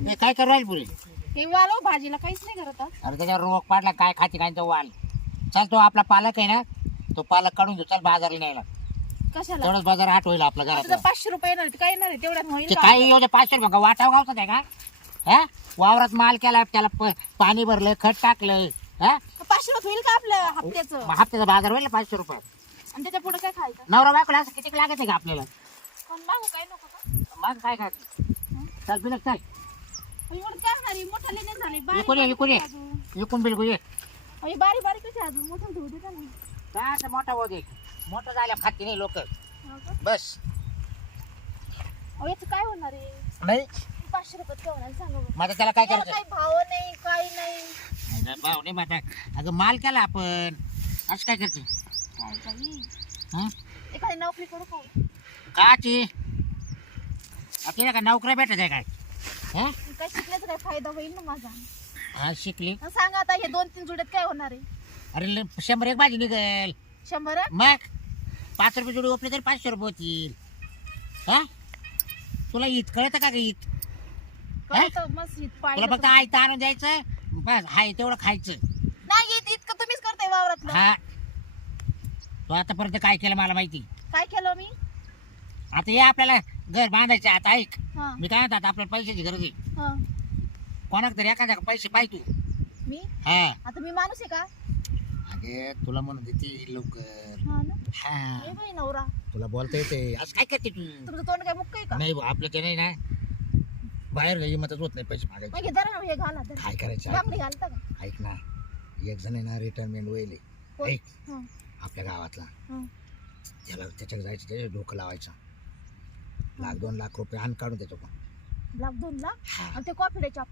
हे काय करू राहील पुरी? हे वालो भाजीला काहीच नाही करत हा. अरे त्याच्यावर रोग पाडला काय खाते काय तो वाल. चल तो आपला पालक आहे ना तो पालक काढून घेऊ चल बाजारला न्यायला. कशाला? तेवढंच बाजार आठ होईल आपला आता घरात पाचशे रुपये येणार आहेत. काय येणार आहे तेवढ्यात होईल ते का? काही येऊ दे पाचशे रुपये. का वाटाव गावचं आहे का? हा? वावरात माल केला त्याला प- पाणी भरलं खत टाकलं हा? पाचशे रुपये होईल का आपलं हप्त्याचं? मग हप्त्याचा बाजार होईल ना पाचशे रुपये? आणि त्याच्या पुढे काय खायचं? नवरा बायकोला असं किती लागत आहे का आपल्याला? पण मागू काय नको का? मग काय काय चल बिलक चल. एवढं? मोठं झाली बारीक ये, ये. बारीक अजून. विकून बिलकू ये. अहो, बारीक बारीक कशी अजून? मोठं ठेवू दे का नाही? काय असं मोठा होऊ दे. मोठं झाल्या खाते नाही लोक. हो का? बस. अहो, याचं काय होणार आहे? नाही. पाचशे रुपये काय होणार सांगा बरं. मग आता त्याला काय याला करायचं? भाव नाही काही नाही. भाऊ नाही माता. अगं माल केला आपण. असं काय करते? काय काही? हा? एखादी नोकरी करू का? काची? आपल्याला काय नोकऱ्या भेटत आहे काय? हा? काय शिकल्याचा काय फायदा होईल ना माझा? हा शिकली. आणि सांगा आता हे दोन तीन जुड्यात काय होणार आहे? अरे शंभर एक भाजी निघेल. शंभर? मग? पाच रुपये जोडी ओपले तरी पाचशे रुपये होतील. हा? तुला ईद कळतं का ईद? कळतं मस्त तुला फक्त आयतं आणून द्यायचं बस हाय तेवढं खायचं. नाही येत इतकं तुम्हीच करताय वावरातलं? हा. तू आतापर्यंत काय केलं मला माहिती? काय केलं मी? आता हे आपल्याला घर बांधायचं आता ऐक. हा. मी काय म्हणतो आता आपल्याला पैशाची गरज आहे. हा. कोणाक तरी एखाद्या पैसे पाहिजे तू. मी? हा. आता मी माणूस आहे का? अगे तुला म्हणून देते लवकर. हा ना? हा. मी बाई नवरा. तुला बोलता येते. असं काय करते तू? तुमचं तोंड काय मुक्क आहे का? नाही आपलं ते नाही ना. बाहेर हिमतच होत नाही पैसे मागायचे. मग हे जरा हे घाला जरा. काय करायचं? ऐक बांगडी घालता का? ना, ऐक ना. एक जण आहे ना रिटायरमेंट होईल कोण? ऐक. हा, आपल्या गावातला. हा. त्याला त्याच्याकडे जायचं त्याच्या डोकं लावायचं. लाख दोन लाख रुपये आण काढून त्याच्याकडून लाख दोन लाख? हा. आणि ते कॉ फेडायचे हा?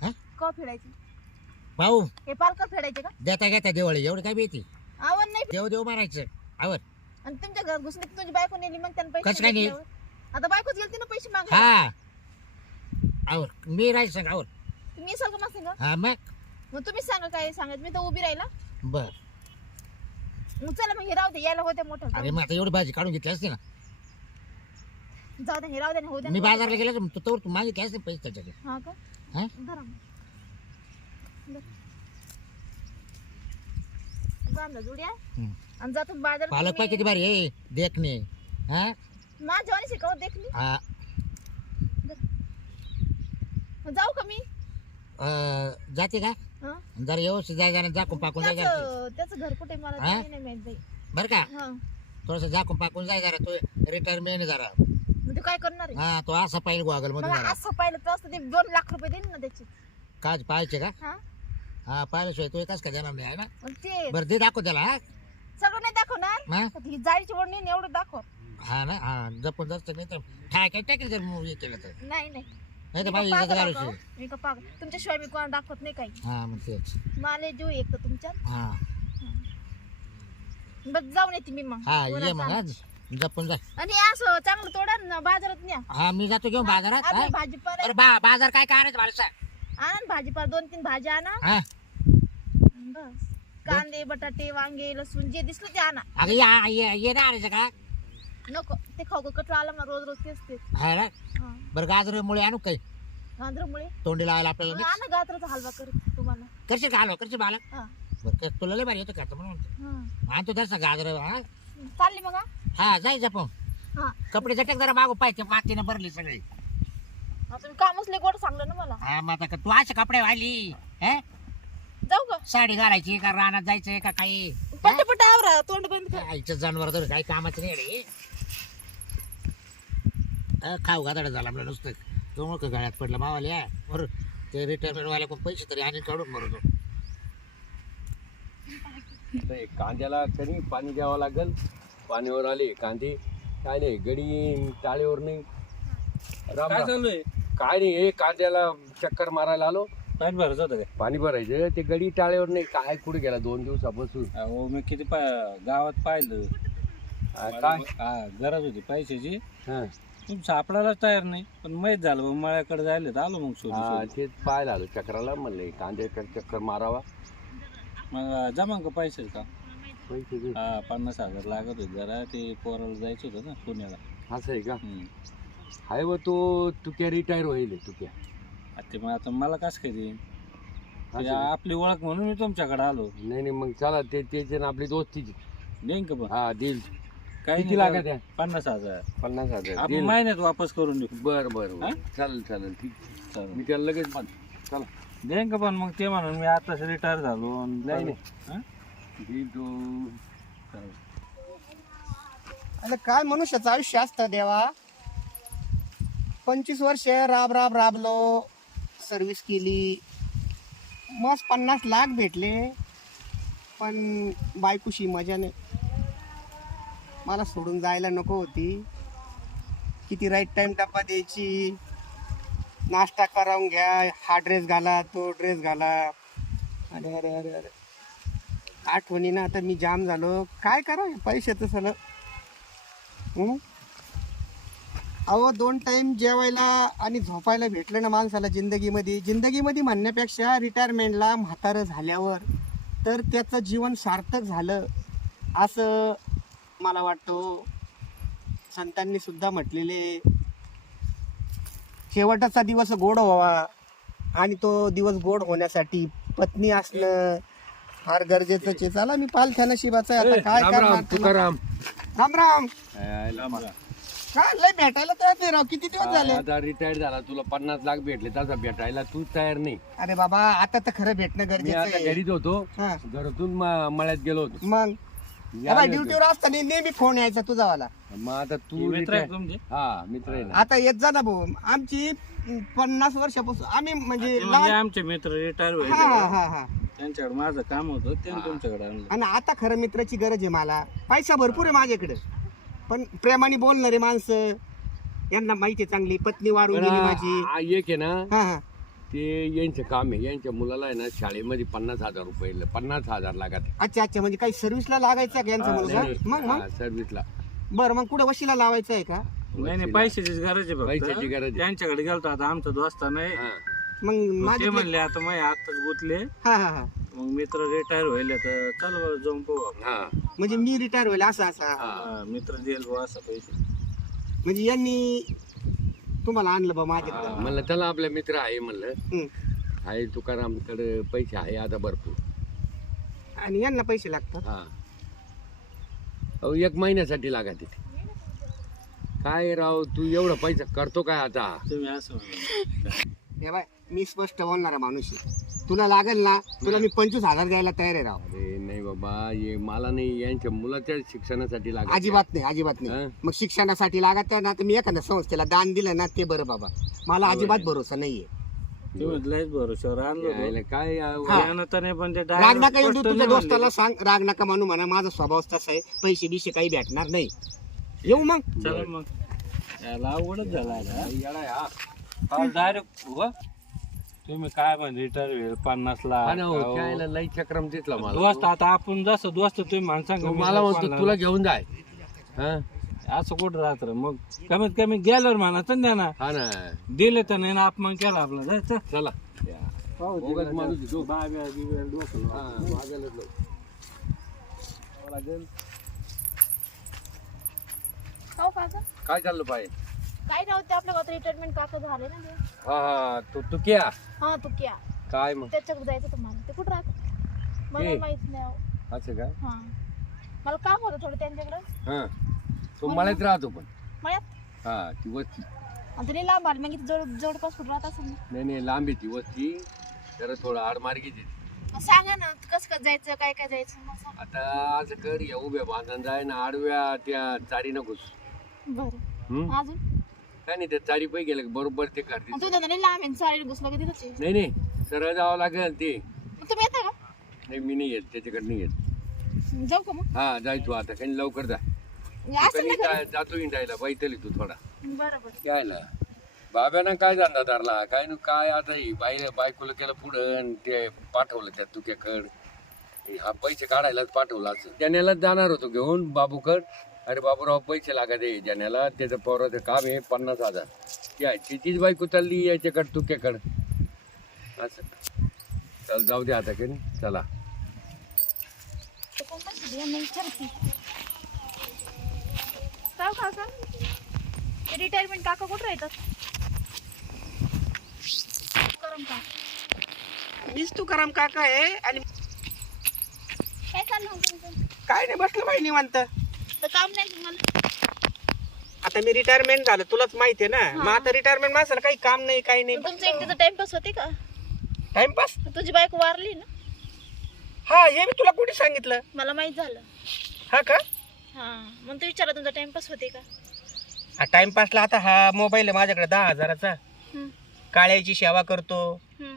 आपण कॉ फेडायचे भाऊ हे पालकर फेडायचे का? देता घेता दिवाळी एवढी काय भीती? आवन नाही. देव देव मारायचं. आवर आणि तुमच्या घरात घुसले की तुझी बायको नेली मग त्यांना पैसे कसं काय नेली? घेतल्यावर. आता बायकोच गेलती ना पैसे मागायला हा. आवर मी राहायचं सांग आवर तुम्ही सांगा मग सांगा? हा मग? मग तुम्हीच सांगा काय सांगत मी तर उभी राहिला. बर. मग चला मग हे राहू दे यायला होते मोठं. अरे मग आता एवढी भाजी काढून घेतली असते ना. जाऊ दे हे राहू दे ना, होऊ दे ना. मी बाजारला गेलो तर तू तोवर तू मागितले असते पैसे त्याच्याकडे. हा का? हा? धरा मग. धर. बांधा जुड्या. हम्म. आणि जातो बाजारात पालक पाय किती भारी आहे देखणे. हा? माझ्या वाणी शिकावं देखली हा. मग जाऊ का मी? अं, जाते का? हा? जरा व्यवस्थित जाय जरा जाकून पाकून जाय जरा त्याचं त्याचं घर कुठे मला हा? ते नाही माहीत बाई. बरं का? हा. थोडस जाकून पाकून जाय जरा तो रिटायरमेंट जरा. मग तू काय करणार आहे? हा तो असा पाहिजे गॉगलमध्ये मला जरा असं पाहिलं तर असतं ते दोन लाख रुपये देईन ना त्याचे. काच पाहायचे का? हा? हा पाहिल्याशिवाय तो एकच का देणार नाही आहे ना? मग ते बरं दे दाखव त्याला हा. सगळं नाही दाखवणार? हा? तर ही जाळीची ओढणी ना, एवढं दाखव. हा ना हा जपून जास्त नाही तर ठाक टाकेल जर मग हे केलं तर. नाही नाही. नाही तर मी माझी का इज्जत पागल घालूची आहे का? मी का पागल तुमच्याशिवाय मी कोणाला दाखवत नाही काही. हा मग तेच. मला जीव एक तर तुमच्या हा. बस जाऊन येते मी मग. हा ये मग सांग. जपून जा. आणि असं चांगलं तोडा ना बाजारात न्या. हा मी जातो घेऊन बाजारात आपलं? भाजीपाला. अरे बा बाजार काय काय मला सांग आणा ना भाजीपाला दोन तीन भाज्या आणा. हा? बस. कांदे बटाटे वांगे लसूण जे दिसलं ते आणा. अगं या ये ये ना आणायचं का? नको ते खाऊ का? कटरा आला मला रोज रोज तेच तेच हा ना? हा. बरं गाजर मुळे आणू काही? गांधरमुळे तोंडी लावायला आपल्याला mix. आणा गाजराचा हलवा करत तुम्हाला. करशील का हलवा? करशील मला हा. बरं कर- तुला लय भारी येतो का म्हणून म्हणतो. हा. आणतो तसा गाजर हा? चालली मग हा? हा जाय जपून. हा. कपडे झटक जरा मागू पाहिजे मातीनं भरली सगळे. हा, तुम्ही कामच लय गोड सांगलं ना मला. हा मग आता का- तू असे कपडे वाली हे? जाऊ का? साडी घालायची का रानात जायचंय का काही? पट्ट पट्ट आवरा तोंड बंद कर. आईचं जनावर तर काही कामाचं नाही रे. अ, खाऊ गादाडा झाला आपलं नुसतं. तो मग गाड्यात पडला मावाल्या. बरं ते रिटायरमेंट वाल्या कोण पैसे तरी आणि काढून मरतो ते कांद्याला कधी पाणी द्यावं लागल? पाणीवर आले कांदे काय नाही गडी टाळेवर नाही. राम काय राम. चालू आहे काय नाही हे कांद्याला चक्कर मारायला आलो. पाणी भरायचं होतं पाणी भरायचं ते गडी टाळेवर नाही. काय कुठे गेला दोन दिवसापासून? काय अहो मी किती पा गावात पाहिलं. काय? हा, गरज होती पैशाची. हा. तुम्ही सापडायलाच तयार नाही पण माहीत झालं मग मळ्याकडे जायला तर आलो मग शोधू हा शोधू. तेच पाहायला आलो चक्राला म्हणले कांद्याकडे चक्कर मारावा. मग जमा का पैसे का. हा पन्नास हजार लागत होते जरा ते पोराला जायचं होतं ना पुण्याला. असं आहे का? हम्म. हाय व तो तुक्या रिटायर होईल तुक्या. आ ते मग आता मला कसं काय देईन? असं ते का? आपली ओळख म्हणून मी तुमच्याकडे आलो. नाही नाही मग चला ते त्याची आणि आपली दोस्तीची. देईन का पण? हा देईल. काही किती नाही लागत आहे? पन्नास हजार. पन्नास हजार आपण देईल. महिन्यात वापस करून देऊ. बर बर हा? चालेल चालेल ठीक चालेल. मी त्याला लगेच मान चला. देईन का पण? मग ते म्हणून मी आताच रिटायर झालो आणि नाही. नाही. हा? अरे आता काय मनुष्याचं आयुष्य असतं देवा? पंचवीस वर्ष राब राब राबलो सर्विस केली. मस्त पन्नास लाख भेटले पण बायकोशी मजा नाही. मला सोडून जायला नको होती. किती राईट टाईम डब्बा द्यायची. नाश्ता करावून घ्या. हा ड्रेस घाला तो ड्रेस घाला. अरे अरे अरे अरे. आठवणी ना आता मी जाम झालो. काय करा पैशाचं सगळं? हं? अहो दोन टाइम जेवायला आणि झोपायला भेटलं ना माणसाला जिंदगीमध्ये. जिंदगीमध्ये म्हणण्यापेक्षा रिटायरमेंटला म्हातारं झाल्यावर तर त्याचं जीवन सार्थक झालं. असं मला वाटतो. संतांनी सुद्धा म्हटलेले. शेवटचा दिवस गोड व्हावा. आणि तो दिवस गोड होण्यासाठी पत्नी असणं फार गरजेचंच आहे. चला मी पालख्या नशिबाचं आहे. आता काय करणार राम तुकाराम. राम राम. काय लय भेटायला तयार नाही राव. किती दिवस झाले? आता रिटायर झाला. तुला पन्नास लाख भेटले तसा भेटायला तू तयार नाही. अरे बाबा आता तर खरं भेटणं मी गरजेचं आता आहे. घरीच होतो. हा. घरातून म- मळ्यात गेलो होतो. मग? ड्युटीवर असताना नेहमी फोन यायचा तुझावाला. होतो. मग आता तू मित्र retire- हा मित्र आहे ना. आता येत जा ना भाऊ. आमची पन्नास वर्षापासून आम्ही म्हणजे ते म्हणजे लहान आमचे मित्र रिटायर हा हा हा हा. त्यांच्याकडे माझं काम होतं त्यांनी तुमच्याकडे आणलं. आणि आता खरं मित्राची गरज आहे मला. पैसा भरपूर आहे माझ्याकडे. पण प्रेमाने बोलणारे माणसं यांना माहिती आहे चांगली. पत्नी वारून गेली माझी. हा एक आहे ना हा हा. ते यांचं काम आहे. यांच्या मुलाला आहे ना शाळेमध्ये पन्नास हजार रुपये पन्नास हजार लागत अच्छा अच्छा. म्हणजे काही सर्व्हिसला लागायचं का यांचा मुलगा? मग मग? सर्व्हिसला बरं मग कुठं वशीला लावायचं आहे का? नाही नाही. पैशाचीच गरज आहे पैशाची गरज आहे. त्यांच्याकडे गेलतो आता आमचा दोस्त नाही. हा. मग मग माझे ते म्हणले आता मग आताच गुतले. हा हा हा. मग मित्र रिटायर व्हायला तर चल बरं जाऊन पाहू आपण. हा. म्हणजे मी रिटायर होईल असं असं. हा. हा, मित्र देईल बुवा असं पैसे. म्हणजे यांनी तुम्हाला आणलं बा माझ्या म्हणलं त्याला आपले मित्र आहे म्हणलं. हं. आहे तुकारामकडे पैसे आहे आता भरपूर. आणि यांना पैसे लागतात? हा. अहो एक महिन्यासाठी लागा तिथे काय राव तू एवढा पैसा करतो काय आता? तुम्ही असं म्हणा. हे बाय. मी स्पष्ट बोलणारा माणूस आहे. तुला लागेल ना तुला मी पंचवीस हजार द्यायला तयार आहे राव. अरे नाही बाबा हे मला नाही यांच्या मुलाच्या शिक्षणासाठी लागत अजिबात नाही. अजिबात नाही. हं? मग शिक्षणासाठी लागत आहे ना तर मी एखाद्या संस्थेला दान दिलं ना ते बरं बाबा. मला अजिबात भरोसा नाहीये. आणलं. यायला काय यावं? हा. नाही पण ते राग direct नका येऊ स्पष्ट तुझ्या नाही दोस्ताला. सांग. राग नका मानू म्हणा माझा स्वभाव तसा आहे. पैसे बिशे काही भेटणार नाही. येऊ मग. चला मग. याला अवघडच झाला येडा आहे हा. डायरेक्ट तुम्ही काय म्हणजे रिटायर होईल पन्नास हा ना हो, लाख त्याला लई चक्रम दिसला मला. दोस्त आता आपण जसं दोस्त तुम्ही माणसांग तो मला म्हणतो तुला घेऊन जाय. हा? असं कुठं राहत रे? मग कमीत कमी गेल्यावर म्हणा तर ना. हा ना. दिले तर नाही ना अपमान केला आपला. जाय चल. उगाच माणूस. हा, वाजायलाच लावू. हो काय चाललं पाय? काय नव्हते आपल्या गावात? रिटायरमेंट काका झाले ना ते. हा हा तू तू क्या? हा तू क्या. काय मग? त्याच्याकडे जायचं तुम्हाला. ते कुठं राहत? मला ते? माहीत नाही अहो. असं काय हा. मला काम होतं थोडं त्यांच्याकडे. हा. तू मळ्यात राहतो पण. मळ्यात? हा ती वस्ती. आणि तरी लांब आली. मग इथे जवळ जवळपास कुठं राहत असेल ना. नाही नाही लांब आहे ती वस्ती. जरा थोडं आडमार्गीच आहे मग सांगा ना कसं कसं जायचं काय काय जायचं? मग सांगा. आता असं कर या उभ्या बांधून जाय ना आडव्या त्या चारी घुस बरं. हम्म? अजून? काय नाही त्या चारी पै गेलं की बरोबर ते तुझ्या नाही लांब आहे चालेल घुसलं की तिथंच आहे. नाही नाही सरळ जावं लागेल ते. मग तुम्ही येता का? नाही मी नाही येत त्याच्याकडे नाही येत. जाऊ का मग? हा जाय तू आता काही लवकर जा. असं कधी जातो इंडायला बैतली तू थोडा. बरं यायला. बाब्यानं काय धंदा धरला? काय नु काय आता ही बाई बायकोला केलं पुढं आणि ते पाठवलं त्या तुक्याकड. हा पैसे काढायलाच पाठवलं असं. जाण्यालाच जाणार होतो घेऊन बाबूकड. अरे बाबूराव पैसे लागत आहे जाण्याला त्याचं पोराचं काम आहे पन्नास हजार. या तिचीच बायको चालली याच्याकडं तुक्याकड. असं. चल जाऊ दे आता की चला. काका? ते रिटायरमेंट काका कुठं राहतात? करम का मीच तू करम काका आहे आणि काय चाललं मग तुमचं? काय नाही बसलं बाई निवांत. तर काम नाही तुम्हाला? आता मी रिटायरमेंट झालं तुलाच माहिती आहे ना. मग आता रिटायरमेंट माणसाला काही काम नाही काही नाही. तुमचं एकटीचं टाइमपास होते का? टाइमपास तुझी बायको वारली ना? हा हे मी तुला कुठे सांगितलं? मला माहीत झालं. हा का? हा मग तू विचारा तुमचा टाइमपास होते का? हा टाइमपासला आता हा मोबाईल आहे माझ्याकडे दहा हजाराचा. हम्म, काळ्याची सेवा करतो. हम्म.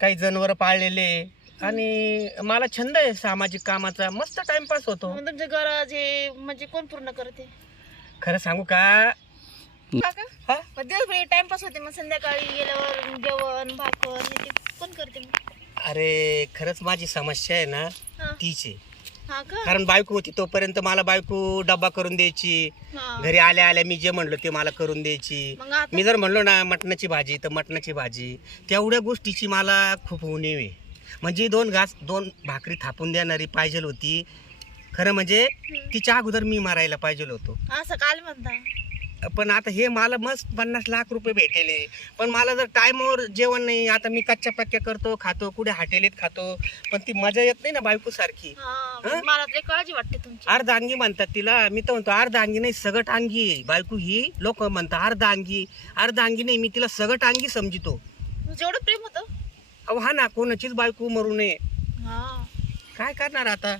काही जनावर पाळलेले. आणि मला छंद आहे सामाजिक कामाचा. मस्त टाइमपास होतो. मग तुमची गरज हे म्हणजे कोण पूर्ण करते? खरं सांगू का? काका? हा? मग दिवसभर टाइमपास होते मग संध्याकाळी गेल्यावर जेवण भाकर हे ते कोण करते मग? अरे खरंच माझी समस्या आहे ना हा. तीच आहे. हा का? कारण बायको होती तोपर्यंत मला बायको डब्बा करून द्यायची. हा. घरी आल्या आल्या मी जे म्हणलो ते मला करून द्यायची. मग आता? मी जर म्हणलो ना मटणाची भाजी तर मटणाची भाजी. तेवढ्या गोष्टीची मला खूप उणीव आहे. म्हणजे दोन घास दोन भाकरी थापून देणारी पाहिजे होती. खरं म्हणजे तिच्या अगोदर मी मारायला पाहिजे होतो. असं काल म्हणता. पण आता हे मला मस्त पन्नास लाख रुपये भेटेले. पण मला जर टायमावर जेवण नाही आता मी कच्च्या पक्क्या करतो खातो कुठे हॉटेलीत खातो पण ती मजा येत नाही ना बायको सारखी. हा मग मला लई काळजी वाटते तुमची. अर्ध अंगी म्हणतात तिला. मी तर म्हणतो अर्ध अंगी नाही सगट अंगी आहे. बायको ही लोक म्हणतात अर्ध अंगी. अर्ध अंगी नाही मी तिला सगट अंगी समजितो. एवढं प्रेम होतं. अहो हा ना कोणाचीच बायको मरू नये. हा. काय करणार आता?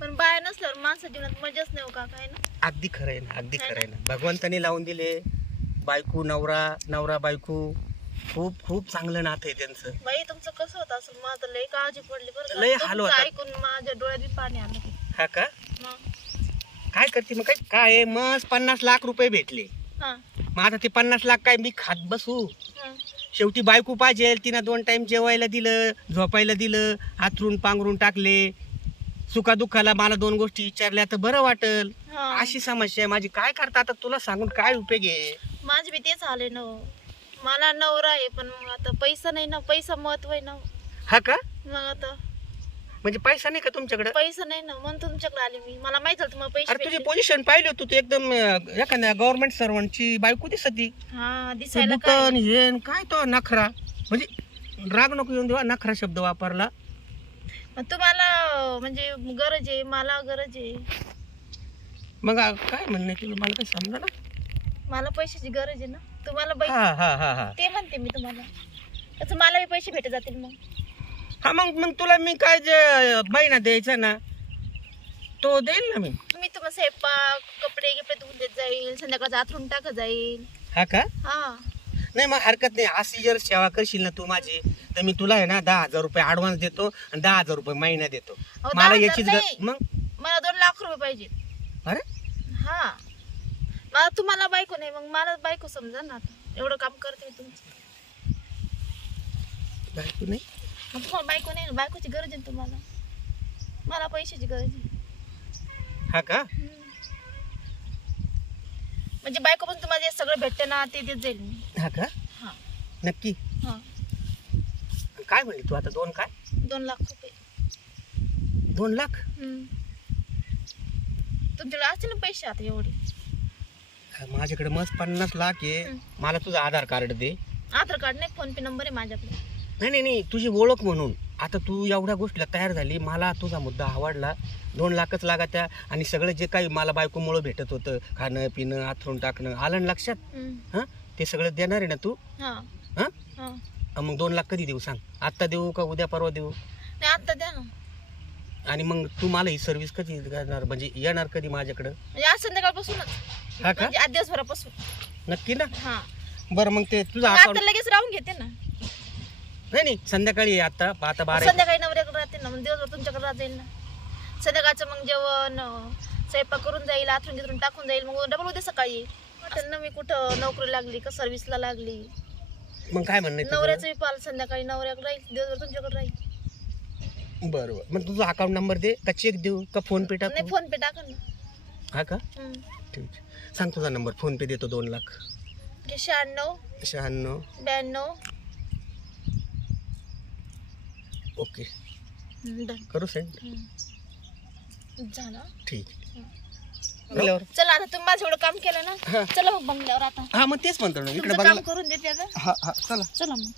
पण बाया नसल्यावर माणसा जीवनात मजाच नाही हो काका आहे ना? अगदी खरं आहे ना अगदी खरं आहे ना? भगवंताने लावून दिले बायको नवरा नवरा बायको. खूप खूप चांगलं नातं आहे त्यांचं. बाई तुमचं कसं होतं असं? तर लई काळजी पडली बरं का. लई हाल तुमचं होतात. ऐकून माझ्या डोळ्यात पाणी आलं. हा का? मग काय करते मग? काय काय आहे? मस्त पन्नास लाख रुपये भेटले. हा. मग आता ते पन्नास लाख काय मी खात बसू? हा. शेवटी बायको पाहिजे तिनं दोन टाइम जेवायला दिलं झोपायला दिलं हातरून पांघरून टाकले सुखादुःखाला मला दोन गोष्टी विचारल्या तर बरं वाटल. अशी समस्या आहे माझी काय करता आता तुला सांगून काय उपयोग आहे माझे बी तेच आले ना हो. मला नवरा आहे पण मग आता पैसा नाही ना पैसा महत्त्व आहे ना हो. हा का मग आता म्हणजे पैसा नाही का तुमच्याकडे? पैसा नाही ना म्हणून तुमच्याकडे आले मी. मला माहीत झालं तुम्हाला पैसे अरे तुझी भेटले. पोझिशन पाहिली होती तू एकदम अं, एखाद्या गव्हर्नमेंट सर्वंटची बायको दिसत. ती हा दिसायला काय? दुकान हे न काय तो नखरा? म्हणजे राग नको येऊन देवा नखरा शब्द वापरला. मग तुम्हाला म्हणजे गरज आहे मला गरज आहे. मग आ- काय म्हणणं आहे तुला? मला काही समजा ना? मला पैशाची गरज आहे ना. तुम्हाला बै- हा हा हा हा. ते म्हणते मी तुम्हाला. मला बी पैसे भेटत जातील मग. हा मग मग तुला मी काय जे महिना द्यायचा ना तो देईल ना मी. मी तुम्हाला स्वयंपाक कपडे गिपडे धुवून देत जाईल संध्याकाळचं आथरून टाकत जाईल. हा का? हा. नाही मग हरकत नाही. अशी जर सेवा करशील ना तू माझी तर मी तुला आहे ना दहा हजार रुपये ऍडव्हान्स देतो आणि दहा हजार रुपये महिना देतो. अहो, दहा मला हजार याचीच नाही. मग? मला दोन लाख रुपये पाहिजे अरे? हा. मला तुम्हाला बायको नाही मग मला बायको समजा ना आता. एवढं काम करते मी तुमचं. बायको नाही? मग तुम्हाला बायको नाही ना बायकोची गरज आहे ना तुम्हाला? मला पैशाची गरज आहे. हा का? हम्म. म्हणजे बायको पण तुम्हाला जे सगळं भेटते ना ते देत जाईल मी. हा का? हा. नक्की. हा. काय म्हणली तू आता दोन काय? दोन लाख रुपये. दोन लाख? हम्म. तुमच्याकडे असतील ना पैसे आता एवढे? माझ्याकडे मस्त पन्नास लाख आहे. मला तुझं आधार कार्ड दे. आधार कार्ड नाही फोन पे नंबर आहे माझ्याकडे. नाही नाही नाही तुझी ओळख म्हणून. आता तू एवढ्या गोष्टीला तयार झाली मला तुझा मुद्दा आवडला. दोन लाखच लागा त्या आणि सगळं जे काही मला बायकोमुळं भेटत होतं खाणं पिणं आथरून टाकणं आलं ना लक्षात? हम्म. हां? ते सगळं देणार आहे ना तू? हा. हां? हा. मग दोन लाख कधी देऊ सांग? आत्ता देऊ का उद्या परवा देऊ? नाही आता द्या ना. आणि मग तू मला ही सर्व्हिस कधी करणार म्हणजे येणार कधी माझ्याकडं? म्हणजे आज संध्याकाळपासूनच. हा का? म्हणजे आज दिवसभरापासून. नक्की ना? हा. बरं मग ते तुझं मग अकाउंट आता लगेच राहून घेते ना. नाही नाही संध्याकाळी आता आता बारा संध्याकाळी नवऱ्याकडे राहते ना मग दिवसभर तुमच्याकडे राहता येईल ना. संध्याकाळचं मग जेवण अं, स्वयंपाक करून जाईल आथरून गिथरून टाकून जाईल मग डबल उद्या सकाळी येईल वाटेल ना मी कुठं नोकरी लागली का सर्व्हिसला लागली. मग काय म्हणणं आहे तुझं? नवऱ्याचं बी पाल संध्याकाळी नवऱ्याकडे राहील दिवसभर तुमच्याकडे राहील. बरं बरं मग तुझा अकाउंट नंबर दे का चेक देऊ का फोन पे नाही टाकू? फोन पे टाका ना. हा का. ठीक आहे. सांग तुझा नंबर फोन पे देतो दोन लाख. हे शहाण्णव शहाण्णव ब्याण्णव ओके. डन. करू सेंड. झालं. ठीक. बंगल्यावर. चला आता तुम्ही माझं एवढं काम केलं ना चला मग बंगल्यावर आता. हा मग तेच म्हणतो ना इकडे तुमचं काम करून देते आता. हा हा चला. चला मग.